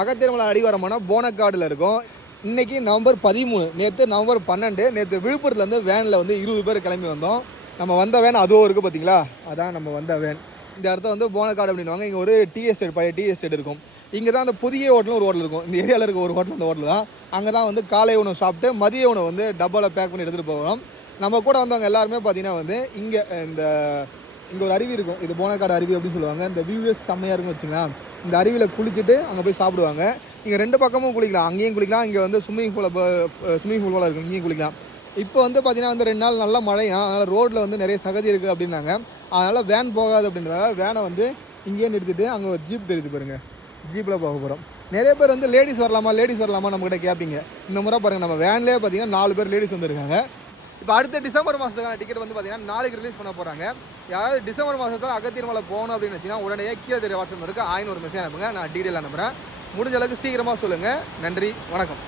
அகத்தியமலை அடிவாரமான போனக்காடில் இருக்கும். இன்றைக்கி நவம்பர் பதிமூணு நேற்று நவம்பர் பன்னெண்டு நேற்று விழுப்புரத்துலேருந்து வேனில் வந்து இருபது பேர் கிளம்பி வந்தோம். நம்ம வந்த வேன் அதுவும் இருக்குது பார்த்தீங்களா அதான் நம்ம வந்த வேன். இந்த இடத்த வந்து போனக்காடு அப்படின்வாங்க இங்கே ஒரு டீ எஸ்டேட் பழைய டீ எஸ்டேட் இருக்கும். இங்கே தான் அந்த புதிய ஹோட்டலும் ஒரு ஹோட்டல் இருக்கும். இந்த ஏரியாவில் இருக்க ஒரு ஹோட்டல் அந்த ஹோட்டல் தான். அங்கே தான் வந்து காலை உணவு சாப்பிட்டு மதிய உணவு வந்து டப்பாவில் பேக் பண்ணி எடுத்துகிட்டு போகிறோம் நம்ம கூட வந்தவங்க எல்லாருமே பார்த்தீங்கன்னா வந்து இங்கே இந்த இங்கே ஒரு அருவி இருக்கும். இது போனக்காடு அருவி அப்படின்னு சொல்லுவாங்க. இந்த வியூஸ் செம்மையாக இருக்குன்னு வச்சுங்களேன் இந்த அருவியில் குளிச்சுட்டு அங்கே போய் சாப்பிடுவாங்க. இங்கே ரெண்டு பக்கமும் குளிக்கலாம். அங்கேயும் குளிக்கலாம். இங்கே வந்து ஸ்விம்மிங் பூலை ஸ்விம்மிங் பூல் போல இருக்கும். இங்கேயும் குளிக்கலாம். இப்போ வந்து பார்த்தீங்கன்னா வந்து ரெண்டு நாள் நல்லா மழையா அதனால் ரோட்டில் வந்து நிறைய சகதி இருக்குது அப்படின்னாங்க. அதனால் வேன் போகாது அப்படின்றதால வேனை வந்து இங்கேயே நிறுத்திட்டு அங்கே ஒரு ஜீப் தெரியுது பாருங்க. ஜீப்பில் போக போகிறோம் நிறைய பேர் வந்து லேடிஸ் வரலாமா? லேடிஸ் வரலாமா நம்மக்கிட்ட கேட்பீங்க இந்த முறை பாருங்கள் நம்ம வேன்லேயே பார்த்தீங்கன்னா நாலு பேர் லேடிஸ் வந்திருக்காங்க. இப்போ அடுத்த டிசம்பர் மாதத்துக்கான டிக்கெட் வந்து பார்த்தீங்கன்னா நாளைக்கு ரிலீஸ் பண்ண போகிறாங்க யாராவது டிசம்பர் மாதத்தில் அகத்தியமலை போகணும் அப்படின்னு வச்சுன்னா உடனே கீழே தெரிய வாட்ஸ்அப் இருக்குது ஆயிரம் ஒரு மெசேஜ் அனுப்புங்க. நான் டீட்டெயில் அனுப்புகிறேன் முடிஞ்ச அளவுக்கு சீக்கிரமாக சொல்லுங்கள் நன்றி. வணக்கம்.